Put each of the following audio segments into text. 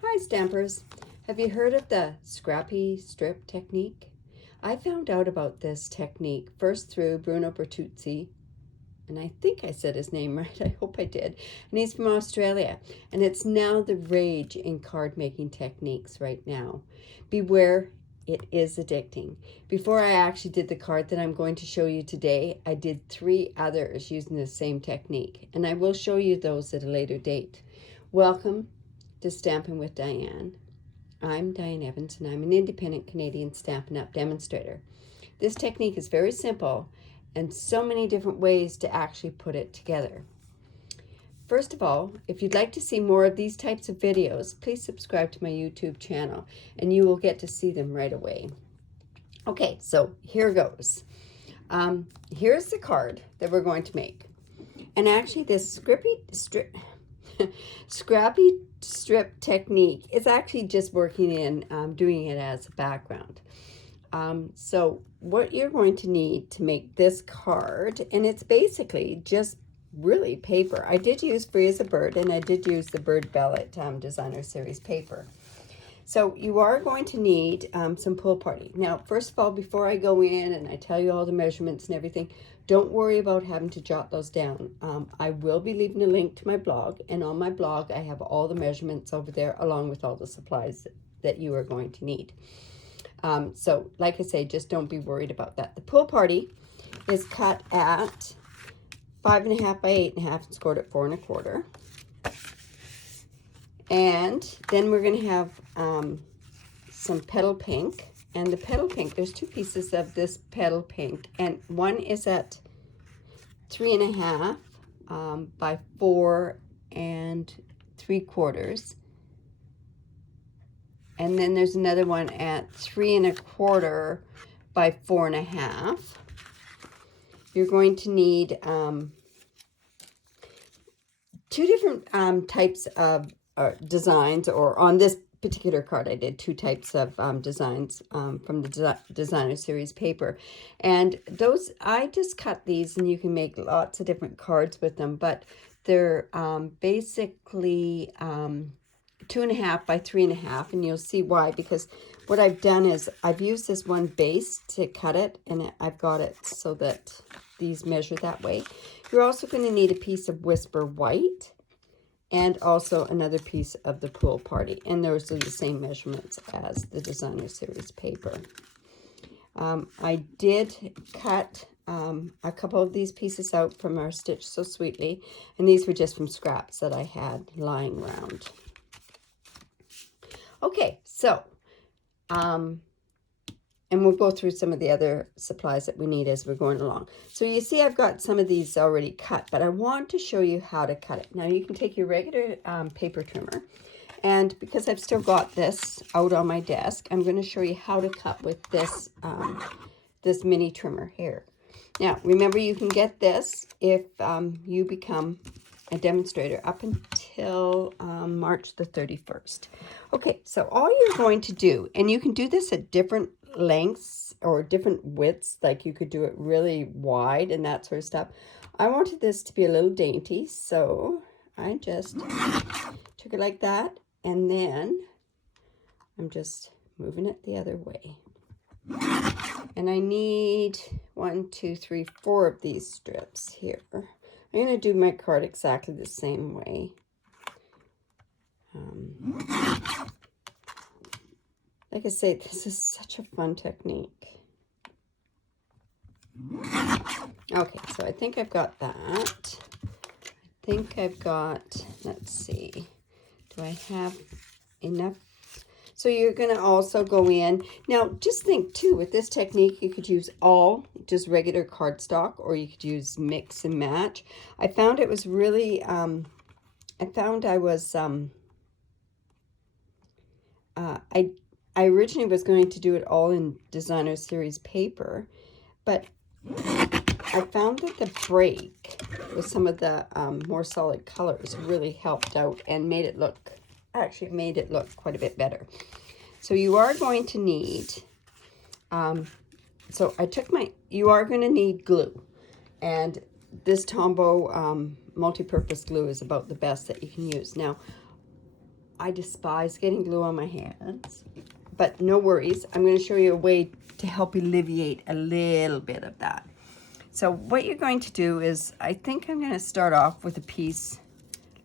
Hi Stampers! Have you heard of the Scrappy Strip Technique? I found out about this technique first through Bruno Bertuzzi, and I think I said his name right, I hope I did, and he's from Australia, and it's now the rage in card making techniques right now. Beware, it is addicting. Before I actually did the card that I'm going to show you today, I did 3 others using the same technique, and I will show you those at a later date. Welcome to Stampin' with Diane. I'm Diane Evans and I'm an independent Canadian Stampin' Up Demonstrator. This technique is very simple and so many different ways to actually put it together. First of all, if you'd like to see more of these types of videos, please subscribe to my YouTube channel and you will get to see them right away. Okay, so here goes. Here's the card that we're going to make. And actually this Scrappy Strip Technique is actually just working in doing it as a background. So what you're going to need to make this card, and it's basically just really paper. I did use Free as a Bird and I did use the Bird Bellet Designer Series paper. So you are going to need some pull party. Now, first of all, before I go in and I tell you all the measurements and everything, don't worry about having to jot those down. I will be leaving a link to my blog, and on my blog I have all the measurements over there along with all the supplies that you are going to need. So like I say, just don't be worried about that. The pull party is cut at 5.5 by 8.5 and scored at 4 1/4. And then we're going to have some petal pink. And the petal pink, there's 2 pieces of this petal pink. And one is at 3.5 by 4 3/4. And then there's another one at 3 1/4 by 4 1/2. You're going to need 2 different types of designs, or on this particular card I did 2 types of designs from the Designer Series paper, and those I just cut these, and you can make lots of different cards with them, but they're basically 2.5 by 3.5, and you'll see why, because what I've done is I've used this one base to cut it, and I've got it so that these measure that way. You're also going to need a piece of Whisper White and also another piece of the Pull Party, and those are the same measurements as the Designer Series paper. I did cut a couple of these pieces out from our Stitch So Sweetly, and these were just from scraps that I had lying around. Okay, so and we'll go through some of the other supplies that we need as we're going along. So you see I've got some of these already cut, but I want to show you how to cut it. Now you can take your regular paper trimmer, and because I've still got this out on my desk, I'm going to show you how to cut with this, this mini trimmer here. Now remember, you can get this if you become a demonstrator up until March the 31st. Okay, so all you're going to do, and you can do this at different lengths or different widths, like you could do it really wide and that sort of stuff. I wanted this to be a little dainty, so I just took it like that, and then I'm just moving it the other way. And I need 1, 2, 3, 4 of these strips here. I'm going to do my card exactly the same way. Like I say, this is such a fun technique. Okay, so I think I've got that. I think I've got, let's see, do I have enough? So you're going to also go in. Now, just think too, with this technique, you could use all just regular cardstock, or you could use mix and match. I found it was really, I originally was going to do it all in Designer Series paper, but I found that the break with some of the more solid colors really helped out and made it look, actually made it look quite a bit better. So you are going to need, so I took my, you are going to need glue, and this Tombow multi-purpose glue is about the best that you can use. Now, I despise getting glue on my hands, but no worries. I'm going to show you a way to help alleviate a little bit of that. So what you're going to do is, I think I'm going to start off with a piece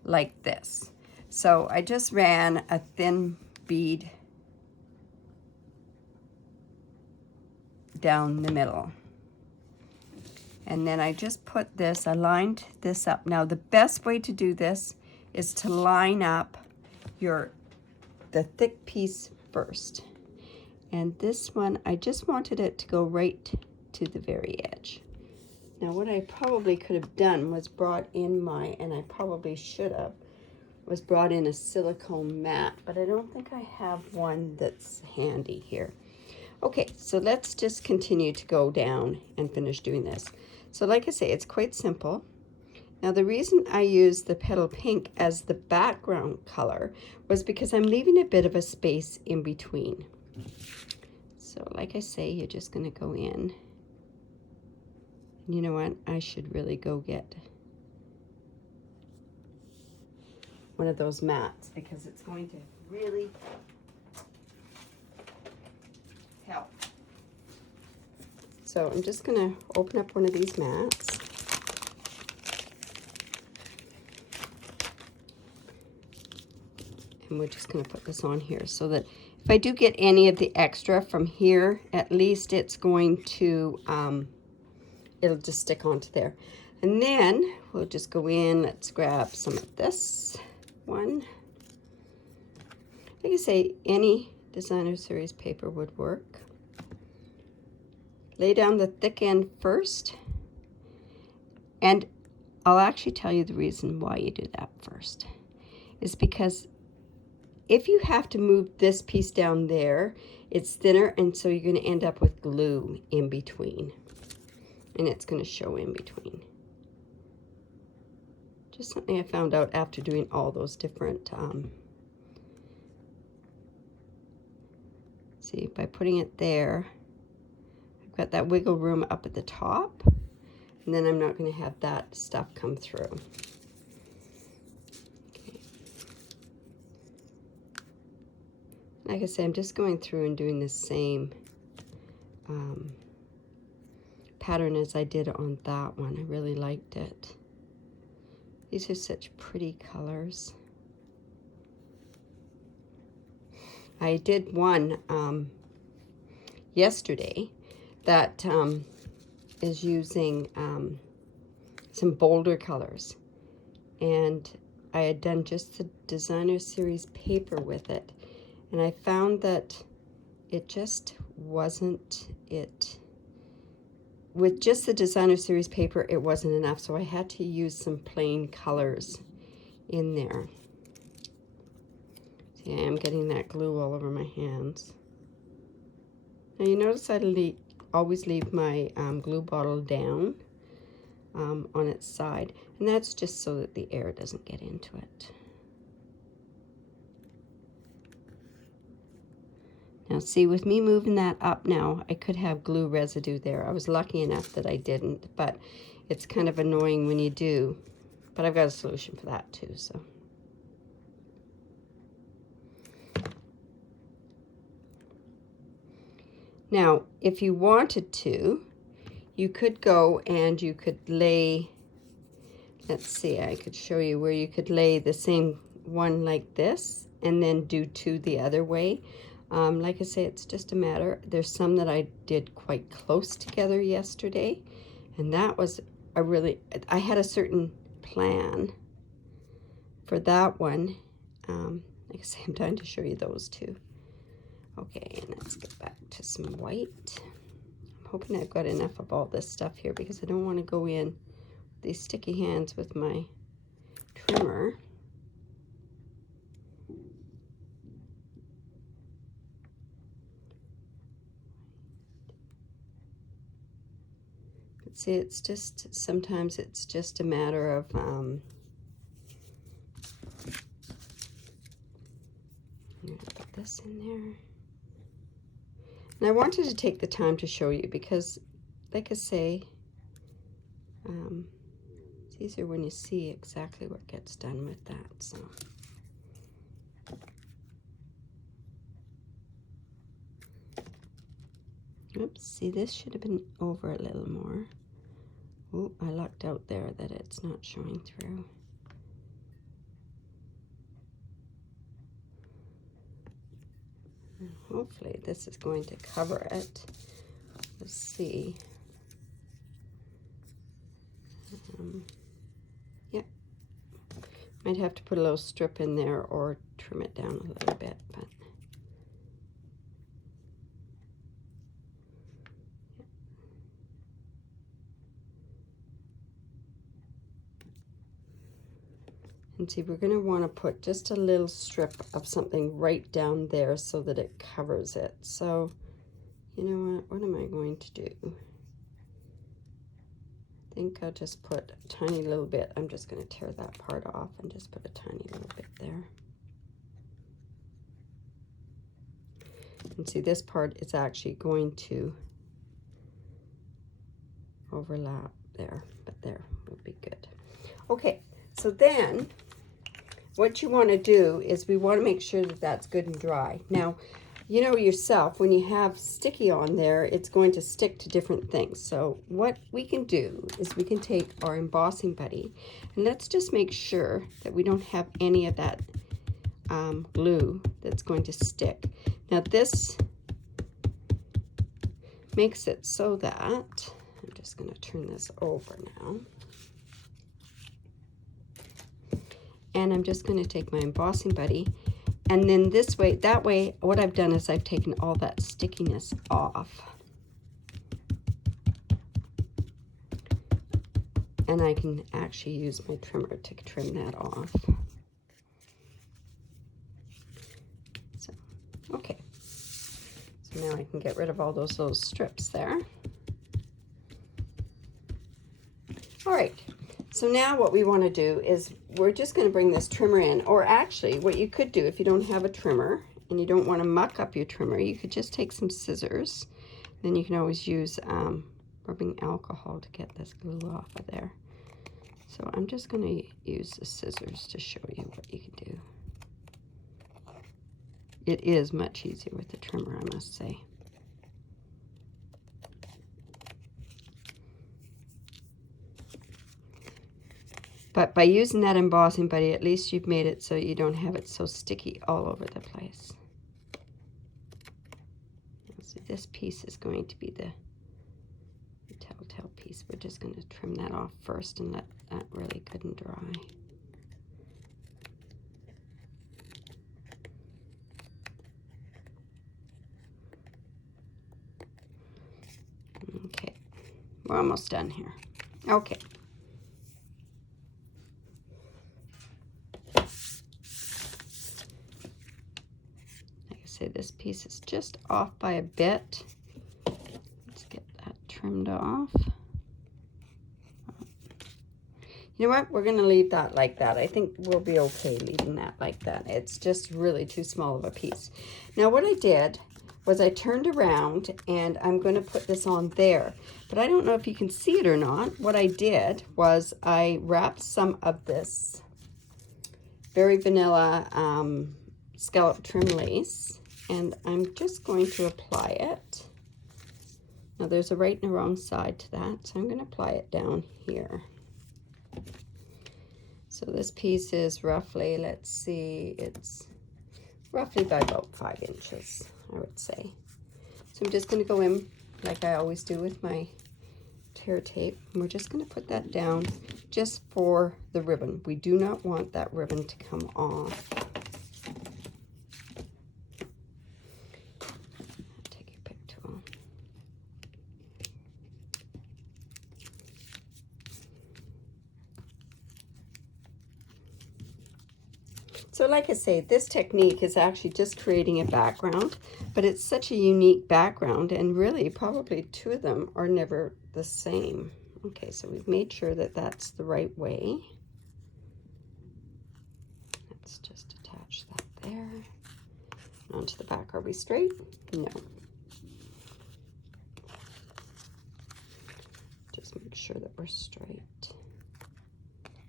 like this. So I just ran a thin bead down the middle. And then I just put this, I lined this up. Now the best way to do this is to line up the thick piece first. And this one, I just wanted it to go right to the very edge. Now what I probably could have done was brought in and I probably should have, was brought in a silicone mat, but I don't think I have one that's handy here. Okay, so let's just continue to go down and finish doing this. So like I say, it's quite simple. Now the reason I used the petal pink as the background color was because I'm leaving a bit of a space in between. So like I say, you're just going to go in. You know what? I should really go get one of those mats because it's going to really help. So I'm just going to open up one of these mats. And we're just going to put this on here so that if I do get any of the extra from here, at least it's going to, it'll just stick onto there. And then we'll just go in, let's grab some of this one. Like I say, any designer series paper would work. Lay down the thick end first. And I'll actually tell you the reason why you do that first. Is because if you have to move this piece down there, it's thinner, and so you're going to end up with glue in between. And it's going to show in between. Just something I found out after doing all those different, see, by putting it there, I've got that wiggle room up at the top, and then I'm not going to have that stuff come through. Okay. Like I said, I'm just going through and doing the same pattern as I did on that one. I really liked it. These are such pretty colors. I did one yesterday that is using some bolder colors. And I had done just the designer series paper with it. And I found that it just wasn't it. With just the designer series paper, it wasn't enough, so I had to use some plain colors in there. See, I am getting that glue all over my hands. Now you notice I always leave my glue bottle down on its side, and that's just so that the air doesn't get into it. Now see, with me moving that up now, I could have glue residue there. I was lucky enough that I didn't, but it's kind of annoying when you do. But I've got a solution for that too, so. Now, if you wanted to, you could go and you could lay, let's see, I could show you where you could lay the same one like this and then do two the other way. Like I say, it's just a matter. There's some that I did quite close together yesterday, and that was I had a certain plan for that one. Like I say, I'm trying to show you those two. Okay, and let's get back to some white. I'm hoping I've got enough of all this stuff here because I don't want to go in with these sticky hands with my trimmer. See, it's just, sometimes it's just a matter of, I'm gonna put this in there. And I wanted to take the time to show you because, like I say, it's easier when you see exactly what gets done with that, so. Oops, see, this should have been over a little more. Oh, I lucked out there that it's not showing through. And hopefully this is going to cover it. Let's see. Yep. Might have to put a little strip in there or trim it down a little bit, but and see, we're going to want to put just a little strip of something right down there so that it covers it. So, you know what am I going to do? I think I'll just put a tiny little bit. I'm just going to tear that part off and just put a tiny little bit there. And see, this part is actually going to overlap there, but there will be good. Okay, so then what you want to do is we want to make sure that that's good and dry. Now, you know yourself, when you have sticky on there, it's going to stick to different things. So what we can do is we can take our embossing buddy, and let's just make sure that we don't have any of that glue that's going to stick. Now this makes it so that, I'm just going to turn this over now. And I'm just going to take my embossing buddy, and then this way, that way, what I've done is I've taken all that stickiness off. And I can actually use my trimmer to trim that off. So, okay. So now I can get rid of all those little strips there. All right. So now what we want to do is we're just going to bring this trimmer in, or actually what you could do if you don't have a trimmer and you don't want to muck up your trimmer, you could just take some scissors. Then you can always use rubbing alcohol to get this glue off of there. So I'm just going to use the scissors to show you what you can do. It is much easier with the trimmer, I must say. But by using that embossing buddy, at least you've made it so you don't have it so sticky all over the place. So this piece is going to be the telltale piece. We're just going to trim that off first and let that really good and dry. Okay, we're almost done here. Okay. This piece is just off by a bit. Let's get that trimmed off. You know what? We're going to leave that like that. I think we'll be okay leaving that like that. It's just really too small of a piece. Now what I did was I turned around and I'm going to put this on there. But I don't know if you can see it or not. What I did was I wrapped some of this very vanilla scallop trim lace. And I'm just going to apply it. Now there's a right and a wrong side to that, so I'm going to apply it down here. So this piece is roughly, let's see, it's roughly by about 5 inches, I would say. So I'm just going to go in like I always do with my tear tape, and we're just going to put that down just for the ribbon. We do not want that ribbon to come off. So like I say, this technique is actually just creating a background, but it's such a unique background, and really probably two of them are never the same. Okay, so we've made sure that that's the right way. Let's just attach that there. Onto the back. Are we straight? No. Just make sure that we're straight.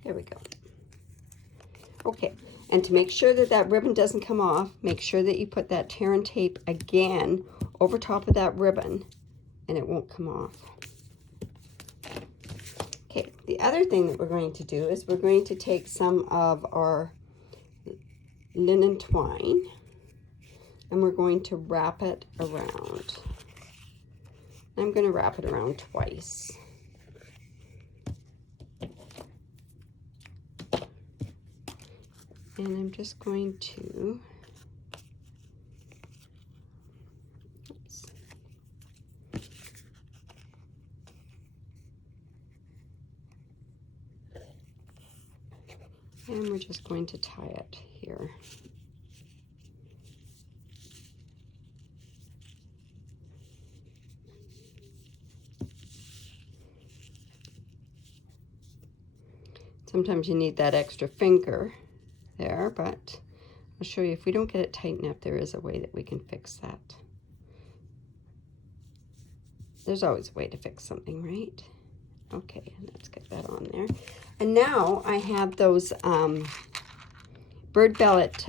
There we go. Okay, and to make sure that that ribbon doesn't come off, make sure that you put that tear and tape again over top of that ribbon and it won't come off. Okay, the other thing that we're going to do is we're going to take some of our linen twine and we're going to wrap it around. I'm going to wrap it around twice. And I'm just going to, oops. And we're just going to tie it here. Sometimes you need that extra finger there, but I'll show you if we don't get it tight enough, there is a way that we can fix that. There's always a way to fix something, right? Okay, let's get that on there. And now I have those bird bellet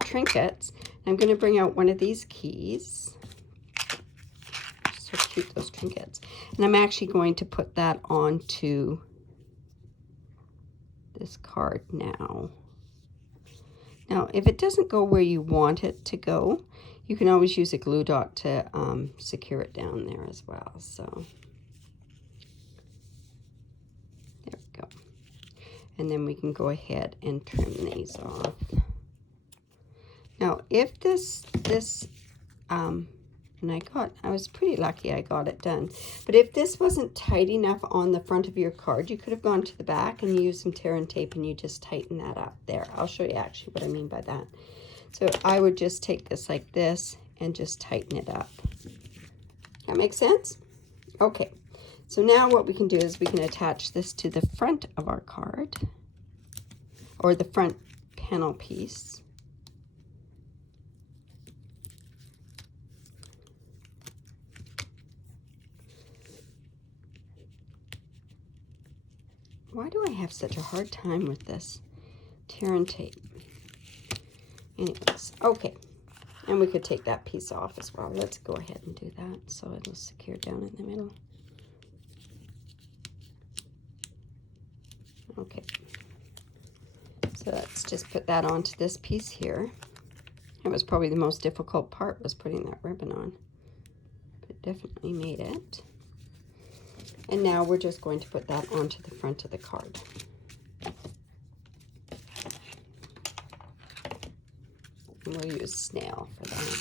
trinkets. I'm going to bring out one of these keys. So cute, those trinkets. And I'm actually going to put that onto this card now. Now, if it doesn't go where you want it to go, you can always use a glue dot to secure it down there as well. So there we go. And then we can go ahead and trim these off. Now, if this and I was pretty lucky I got it done. But if this wasn't tight enough on the front of your card, you could have gone to the back and used some tear and tape and you just tighten that up there. I'll show you actually what I mean by that. So I would just take this like this and just tighten it up. That makes sense? Okay. So now what we can do is we can attach this to the front of our card or the front panel piece. Why do I have such a hard time with this tear and tape? Anyways, okay. And we could take that piece off as well. Let's go ahead and do that so it'll secure down in the middle. Okay. So let's just put that onto this piece here. It was probably the most difficult part, was putting that ribbon on. But it definitely made it. And now we're just going to put that onto the front of the card. And we'll use snail for that.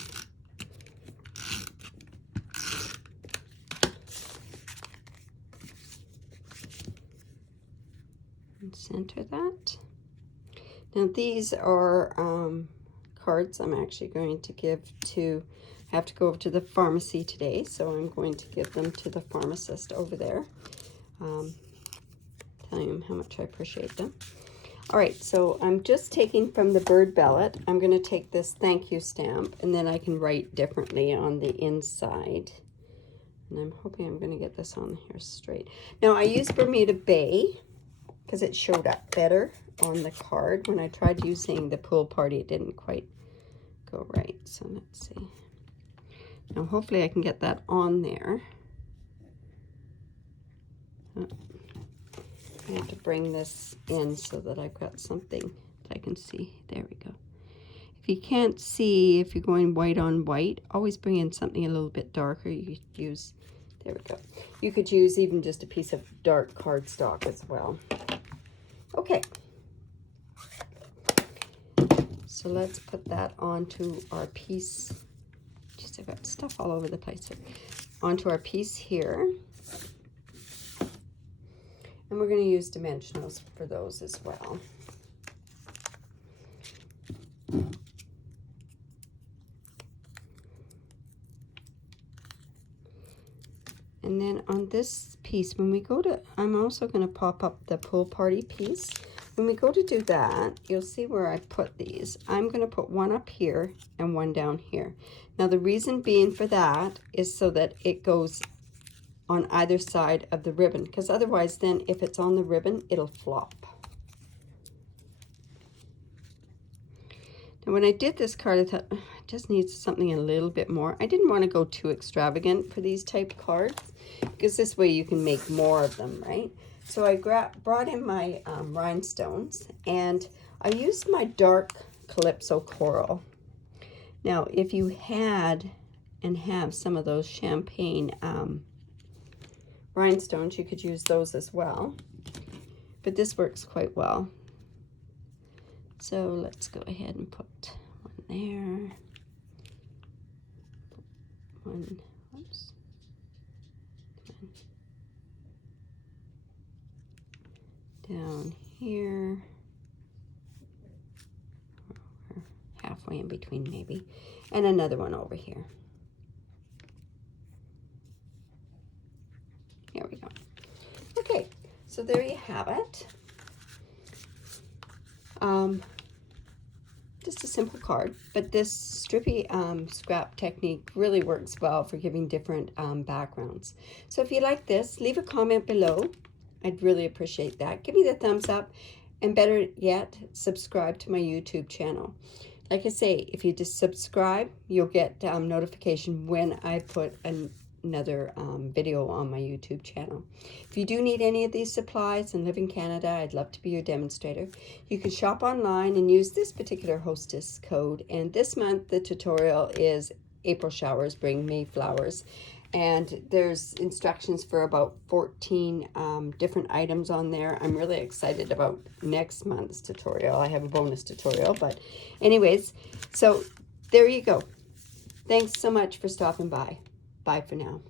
And center that. Now these are cards I'm actually going to give to, I have to go over to the pharmacy today, so I'm going to give them to the pharmacist over there. Telling them how much I appreciate them. All right, so I'm just taking from the bird bellet. I'm going to take this thank you stamp, and then I can write differently on the inside. And I'm hoping I'm going to get this on here straight. Now, I used Bermuda Bay because it showed up better on the card. When I tried using the pool party, it didn't quite go right. So let's see. Now, hopefully I can get that on there. Oh, I have to bring this in so that I've got something that I can see. There we go. If you can't see, if you're going white on white, always bring in something a little bit darker. You could use, there we go. You could use even just a piece of dark cardstock as well. Okay. So let's put that onto our piece. Jeez, I've got stuff all over the place here. Onto our piece here. And we're going to use dimensionals for those as well. And then on this piece, when we go to, I'm also going to pop up the pool party piece. When we go to do that, you'll see where I put these. I'm going to put one up here and one down here. Now the reason being for that is so that it goes on either side of the ribbon, because otherwise then if it's on the ribbon, it'll flop. And when I did this card, I thought, "Ugh, it just needs something a little bit more." I didn't want to go too extravagant for these type cards, because this way you can make more of them, right? So I brought in my rhinestones, and I used my dark Calypso coral. Now, if you had and have some of those champagne rhinestones, you could use those as well. But this works quite well. So let's go ahead and put one there. One, oops. Down here. Or halfway in between maybe. And another one over here. Here we go. Okay, so there you have it. Just a simple card, but this strippy scrap technique really works well for giving different backgrounds. So if you like this, leave a comment below. I'd really appreciate that. Give me the thumbs up, and better yet, subscribe to my YouTube channel. Like I say, if you just subscribe, you'll get notification when I put another video on my YouTube channel. If you do need any of these supplies and live in Canada, I'd love to be your demonstrator. You can shop online and use this particular hostess code. And this month the tutorial is April Showers Bring Me Flowers. And there's instructions for about 14 different items on there. I'm really excited about next month's tutorial. I have a bonus tutorial, but anyways, so there you go. Thanks so much for stopping by. Bye for now.